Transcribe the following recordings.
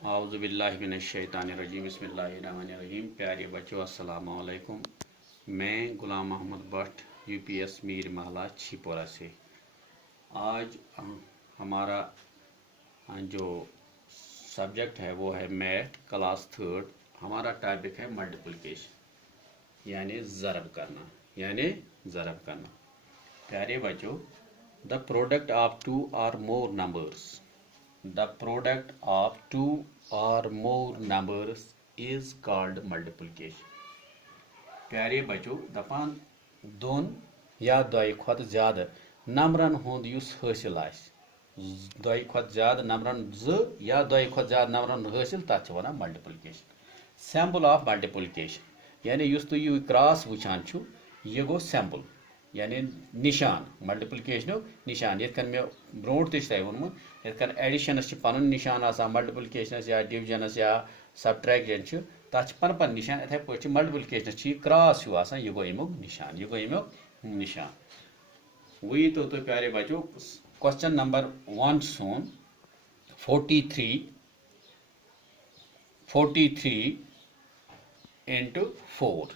आउज़ुबिल्लाहिमिनश्शैतानिर्रजीम बिस्मिल्लाहिर्रहमानिर्रहीम। प्यारे बच्चों, अस्सलाम वालेकुम। मैं गुलाम मोहम्मद भट्ट यूपीएस मीर महला छिपोरा से। आज हमारा जो सब्जेक्ट है वो है मैथ क्लास थर्ड। हमारा टॉपिक है मल्टीप्लिकेशन यानी ज़रब करना। प्यारे बच्चों, the product of two or more numbers The product of two or more numbers is called multiplication. प्यारे बच्चों, दपान दोन या दो खुद ज्यादा नंबरन हुंद युस हासिल आसि दो खुद ज्यादा नंबरन ज या दो खुद ज्यादा नंबरन हासिल तथ वनान मल्टीप्लिकेशन। सैम्पल ऑफ मल्टीप्लिकेशन यानी युस तुम यह क्रॉस वुचान छु यह गो सैम्पल यानी निशान मल्टीप्लिकेशन निशान। ये मे ब्रोट तह वोनमुत ये एडिशनस पन निशान मल्टीप्लिकेशनस या डिविजनस या सबट्रैक्शन तथ पन पन निशान। इथे पे मल्टीप्लिकेशनस क्रॉस हूँ यह गो अमुक निशान निशान। वही तो प्यारे बच्चों, क्वेश्चन नंबर 1 सोन 43 इंटू 4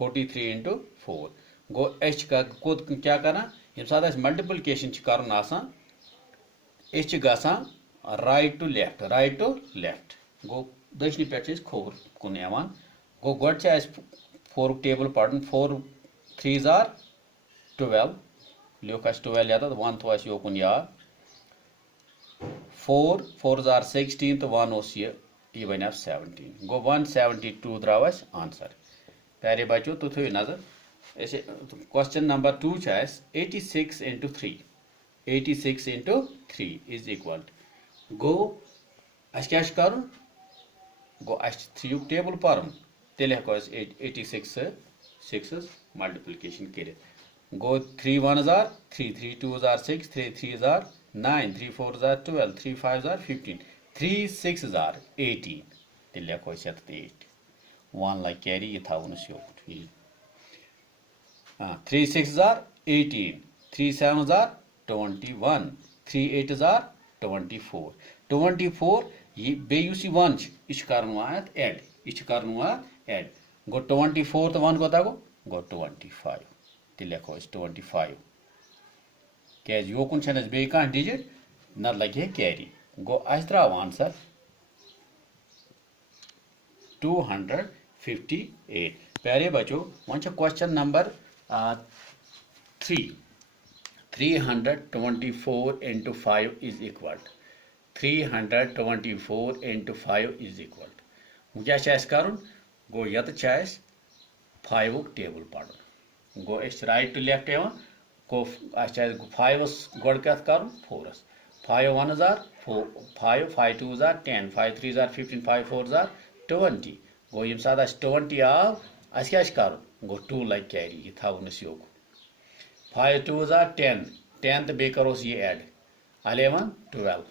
43 इंटू 4 गो क्या करना ये साथ मल्टीप्लिकेशन कर राइट टू लेफ्ट गो दशनी पे खोर कुन गो गो 4 टेबल पढ़ 4 3s are 12 लिख 12 याद 1 तो योकुन याद 4 4s are 16 तो 1 यह बन 17 गो 172 द्राव आंसर। प्यारे बच्चों तो थो नजर question number 2 86 into 3 86 into 3 is equal गो क्या कर गो थ्री टेबल पर्म तेल हेको 86 मल्टीप्लिकेशन कर गो 3 1s are 3 3 2s are 6 3 3s are 9 3 4s are 12 3 5s are 15 3 6s are 18 तेल हेको 8 1 like carry ये था 3 6s are 18 3 7s are 21 3 8s are 24 ये बेयुस 1 इस कारण ऐड गो 24 तो 1 कोता गो 25 ते लिखो 25 क्या योकुन छनस बे कह डिजिट न लगे कैरी गो अस द्राव आंसर 258। प्यारे बच्चों one question number 3 324 into 5 is equal 324 into 5 is equal क्या कर गो ये 5 टेबल पढ़ गो राइट टू लेफ्ट गो 5 गोड़ क्या कर 4 5 1s are 4 5 5 2s are 10 5 3s are 15 5 4s are 20 गो ये साथ 20 आव क्या कर गो 2 like कैरी ये था योक 5 2s are 10 तो बे करोस ये ऐड 11 12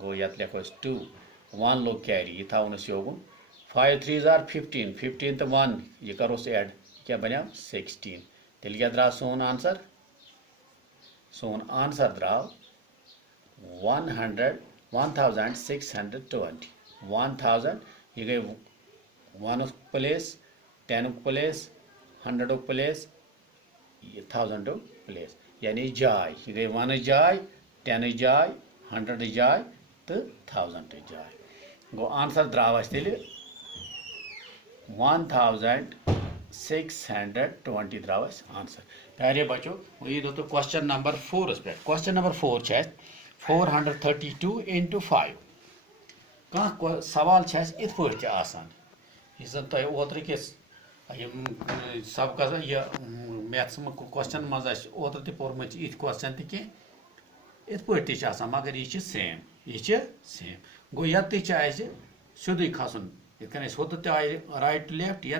गो ये लिखो 2 1 लोग कैरी ये था योगुन 5 3s are 15 15 तो 1 ये करोस ऐड क्या बना 16 तेल क्या द्राव सोन आंसर द्राव 1620 1000 ये गई 1 प्लेस 10 प्लेस 100 प्लेस 1000 प्लेस यानी जाय ये गई 1 जाय 10 जाय 100 जाय तो 1000 जाय गो आंसर द्राव तेल 1620 द्राव आंसर। प्यारे बच्चों ये तो क्वेश्चन नंबर 4 पे क्वेश्चन नंबर 4 432 इंटू 5 कह सवाल इत पे इस तुम ओतर किस सबक मैथ्स क्वेश्चन मज ओतर तोर्मुत इत क्वेश्चन इत पे मगर यह सेम गो ये सोद खसन ये होत राइट टू लेफ्ट ये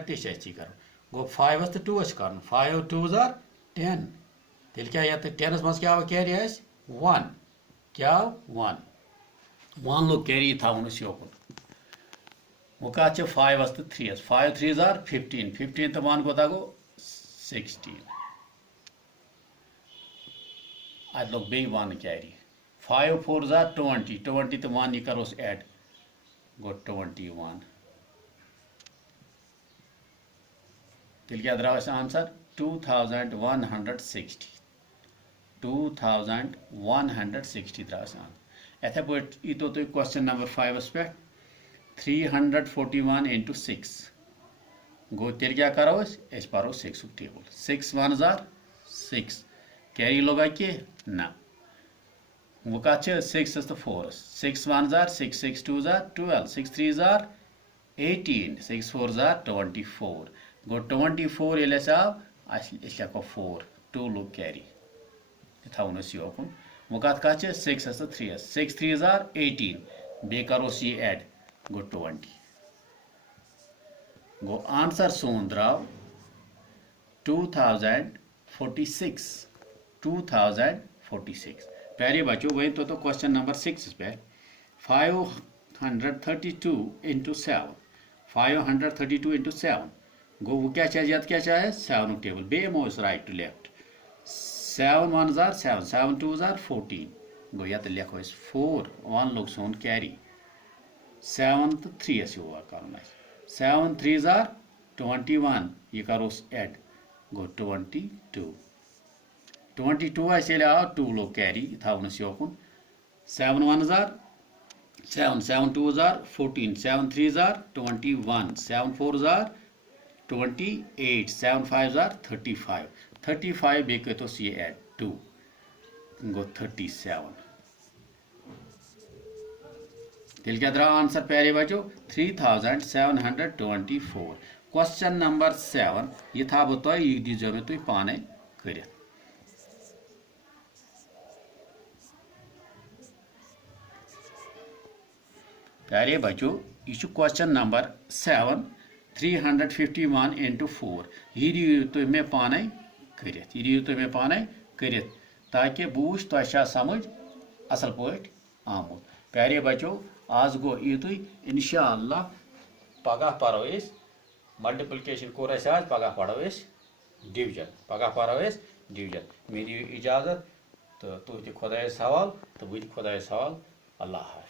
कर गो 5 तो 2 कर 5 2s are 10 तेल क्या ये 10 मज क्या कैरी 1 क्या 1 लोग कैरी था योकुन वो कह 5 तो 3 5 3s are 15 15 तो 1 कोता गो 16 अत लोग बे 1 कैरी 5 4s are 20 20 तो 1 ये करोस ऐड गो 21 तेल क्या द्राव आंसर 2160 2160 द्राव आंसर इथे पे ईतो तुम क्वेश्चन नंबर 5 पे 341 into 6 गो तेल क्या करो अस परो 6 टेबल 6 1 जार 6 कैरी लोगा कि ना वो कत 6 तो 4 6 1 जार 6 6 2 जार 12 6 3 जार 18 6 4 जार 24 गो 24 ये आव हेको 4 2 लोग कैरी थवन योकुन वो कत 6 तो 3 6 3 जार 18 बे करोस ये एड गो 20 गो आंसर सोन द्राव 2046 प्यारे बच्चों वही तो क्वेश्चन नंबर 6 पे 532 into 7 532 into 7 गो वो क्या चाहिए क्या चाहिए 7 टेबल बे मोस राइट टू लेफ्ट 7 1 जार 7 7 2 जार 14 गो ये लिखो 4 1 लोग सोन कैरी 7 तो 3 कर 7 3 जार 21 ये करोस एड गो 22 आव 2 लोग कैरी थवनस योकुन 7 1 जार 7 7 2 जार 14 7 3 जार 21 7 4 जार 28 7 5 जार 35 बे कतोस ये एड 2 गो 37 तेल क्या द्राव आंसर प्यारे बच्चों 3724 क्वेश्चन नंबर 7 ये था बो तो ये दीजो में तुम पाने कर प्यारे बच्चों ये क्वेश्चन नंबर 7 351 into 4 ये दियो तुम में पाने कर ताकि बूझ तो समझ असल पट आमुत प्यारे बच्चों आज गो यूतु इंशाअल्लाह पगह परो मल्टीप्लिकेशन कोर आज पगह पढ़ो डिवीजन मे दियो इजाजत तो तुह खुदायस हवाल तो बह खुदायस हवाल अल्लाह हाफिज।